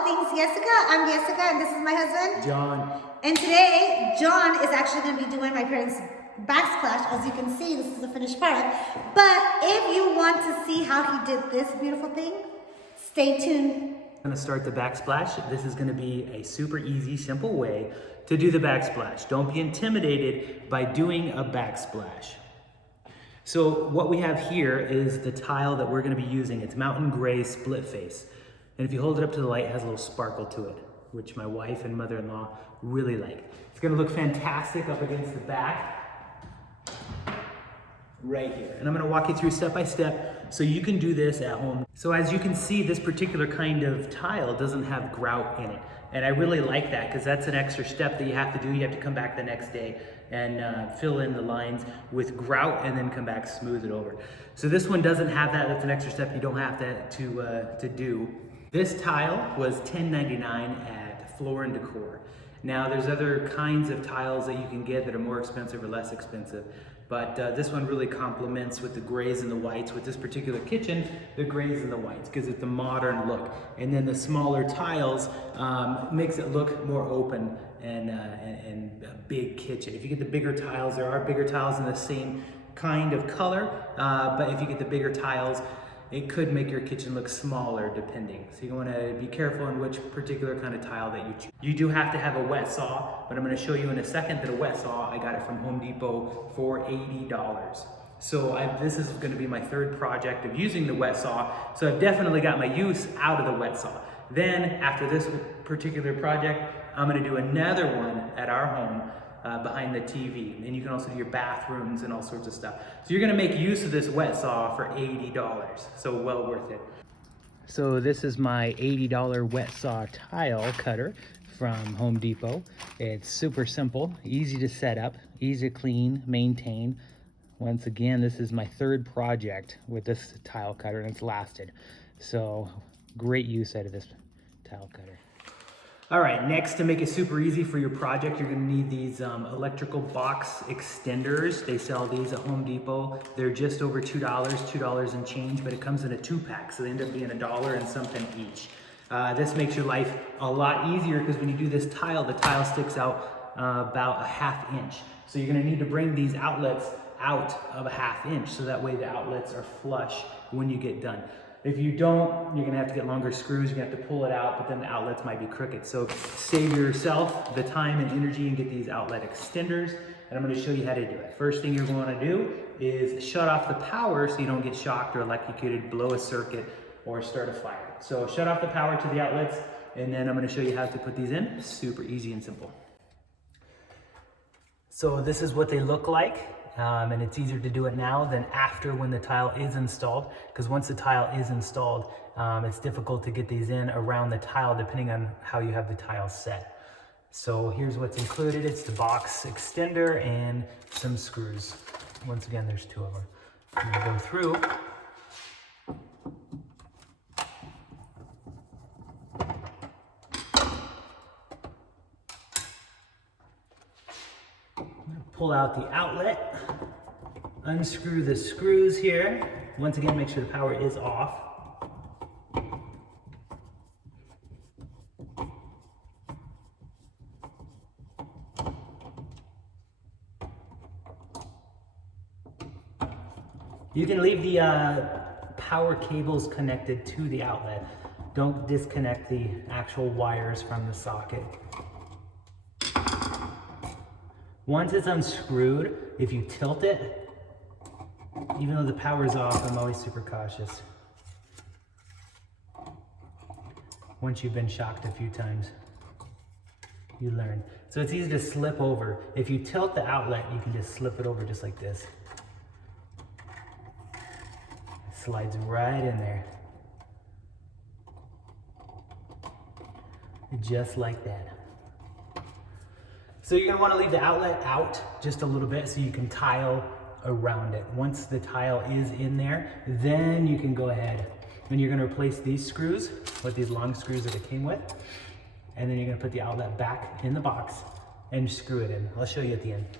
all things Jessica. I'm Jessica and this is my husband, John. And today, John is actually going to be doing my parents' backsplash. As you can see, this is the finished product. But if you want to see how he did this beautiful thing, stay tuned. I'm going to start the backsplash. This is going to be a super easy, simple way to do the backsplash. Don't be intimidated by doing a backsplash. So what we have here is the tile that we're going to be using. It's mountain gray split face. And if you hold it up to the light, it has a little sparkle to it, which my wife and mother-in-law really like. It's going to look fantastic up against the back right here. And I'm going to walk you through step by step so you can do this at home. So as you can see, this particular kind of tile doesn't have grout in it. And I really like that because that's an extra step that you have to do. You have to come back the next day and fill in the lines with grout and then come back, smooth it over. So this one doesn't have that. That's an extra step you don't have to do. This tile was $10.99 at Floor & Decor. Now there's other kinds of tiles that you can get that are more expensive or less expensive, but this one really complements with the grays and the whites. With this particular kitchen, the grays and the whites gives it the modern look. And then the smaller tiles makes it look more open and a big kitchen. If you get the bigger tiles, there are bigger tiles in the same kind of color, but if you get the bigger tiles, it could make your kitchen look smaller depending. So you want to be careful on which particular kind of tile that you choose. You do have to have a wet saw, but I'm going to show you in a second that a wet saw, I got it from Home Depot for $80. So this is going to be my third project of using the wet saw. So I've definitely got my use out of the wet saw. Then after this particular project, I'm going to do another one at our home behind the TV. And you can also do your bathrooms and all sorts of stuff. So you're gonna make use of this wet saw for $80. So well worth it. So this is my $80 wet saw tile cutter from Home Depot. It's super simple, easy to set up, easy to clean, maintain. Once again, this is my third project with this tile cutter and it's lasted. So great use out of this tile cutter. All right, next, to make it super easy for your project, you're gonna need these electrical box extenders. They sell these at Home Depot. They're just over $2, $2 and change, but it comes in a 2-pack, so they end up being $1 and something each. This makes your life a lot easier because when you do this tile, the tile sticks out about a ½ inch. So you're gonna need to bring these outlets out of a ½ inch, so that way the outlets are flush when you get done. If you don't, you're gonna have to get longer screws, you're gonna have to pull it out, but then the outlets might be crooked. So save yourself the time and energy and get these outlet extenders, and I'm gonna show you how to do it. First thing you're gonna do is shut off the power so you don't get shocked or electrocuted, blow a circuit, or start a fire. So shut off the power to the outlets, and then I'm gonna show you how to put these in. Super easy and simple. So this is what they look like. And it's easier to do it now than after when the tile is installed, because once the tile is installed, it's difficult to get these in around the tile depending on how you have the tile set. So here's what's included. It's the box extender and some screws. Once again, there's 2 of them. I'm gonna go through. Pull out the outlet, unscrew the screws here. Once again, make sure the power is off. You can leave the power cables connected to the outlet. Don't disconnect the actual wires from the socket. Once it's unscrewed, if you tilt it, even though the power is off, I'm always super cautious. Once you've been shocked a few times, you learn. So it's easy to slip over. If you tilt the outlet, you can just slip it over just like this. It slides right in there. Just like that. So you're gonna wanna leave the outlet out just a little bit so you can tile around it. Once the tile is in there, then you can go ahead and you're gonna replace these screws with these long screws that it came with. And then you're gonna put the outlet back in the box and screw it in. I'll show you at the end.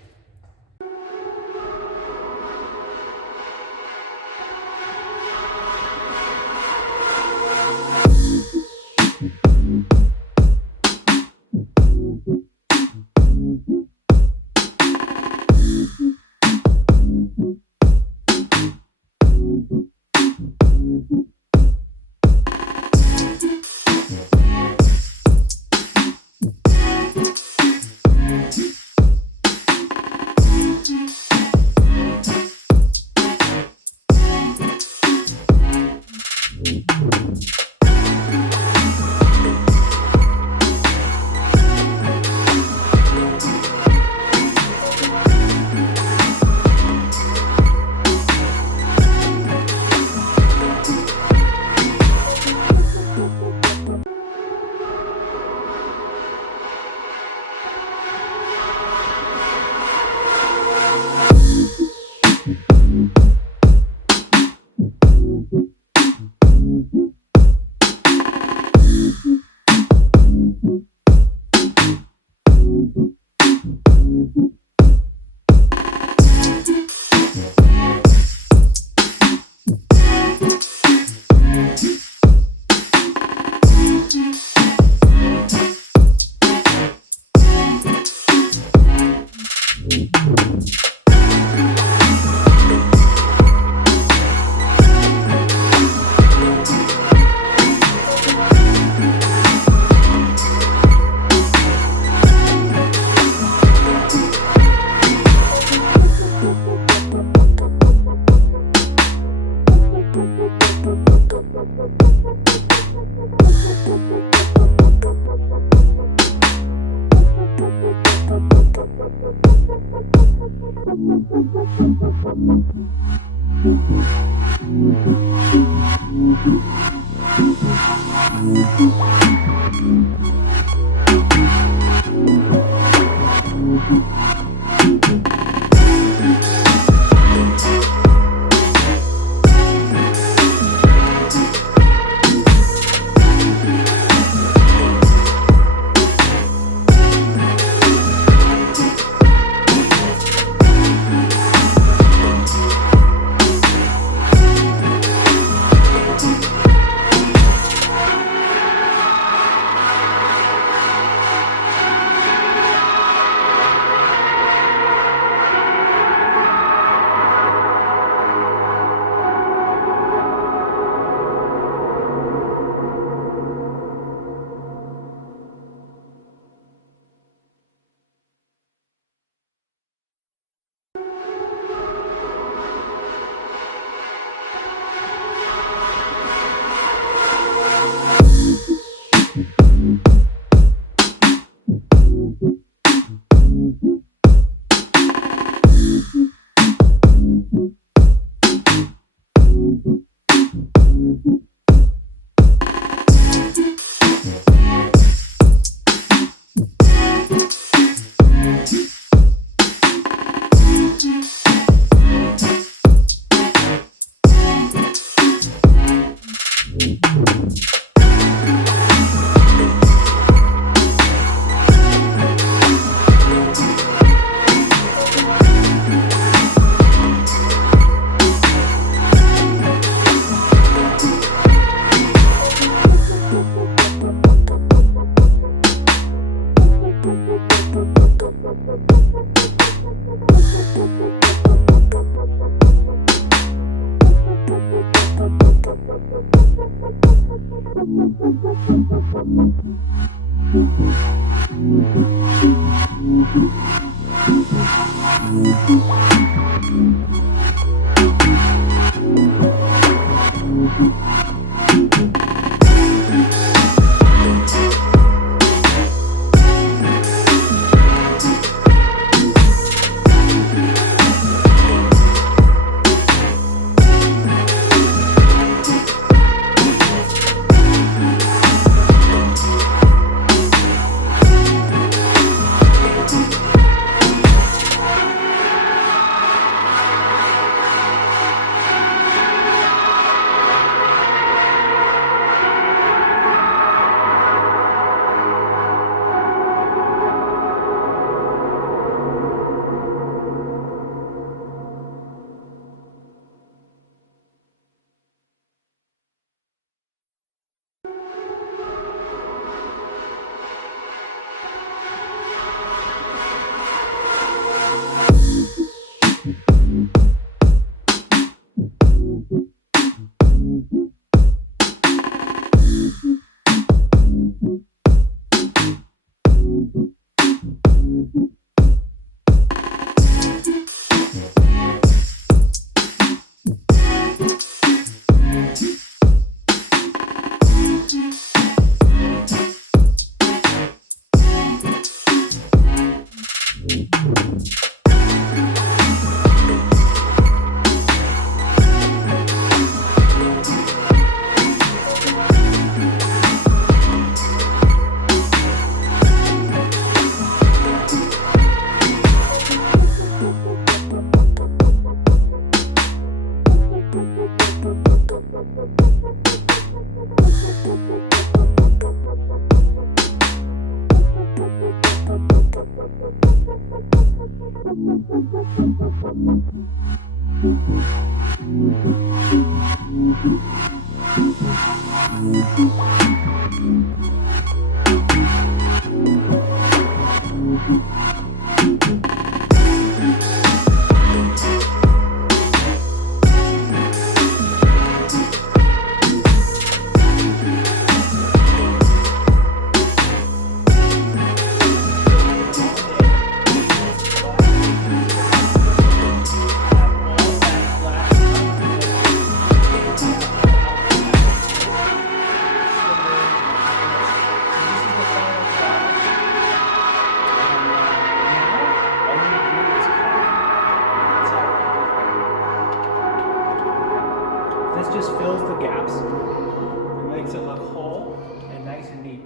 nice and neat.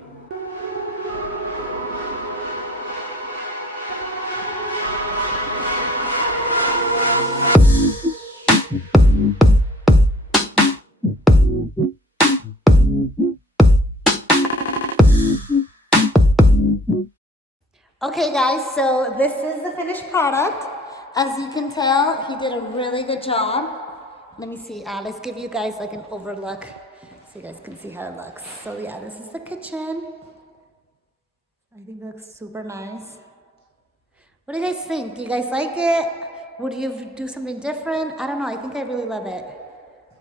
Okay guys, so this is the finished product. As you can tell, he did a really good job. Let me see, let's give you guys like an overlook so you guys can see how it looks. So yeah, this is the kitchen. I think it looks super nice. What do you guys think? Do you guys like it? Would you do something different? I don't know, I think I really love it.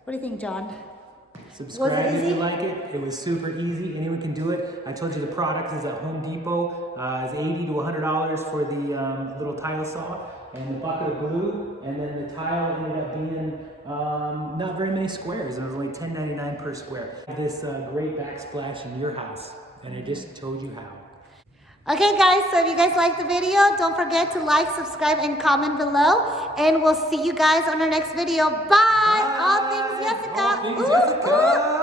What do you think, John? Subscribe if you like it. It was super easy. Anyone can do it. I told you the product is at Home Depot. It's $80 to $100 for the little tile saw and the bucket of glue. And then the tile ended up being not very many squares. It was only $10.99 per square. This great backsplash in your house. And I just told you how. Okay guys, so if you guys liked the video, don't forget to like, subscribe, and comment below. And we'll see you guys on our next video. Bye! All things Jessica. All things Jessica.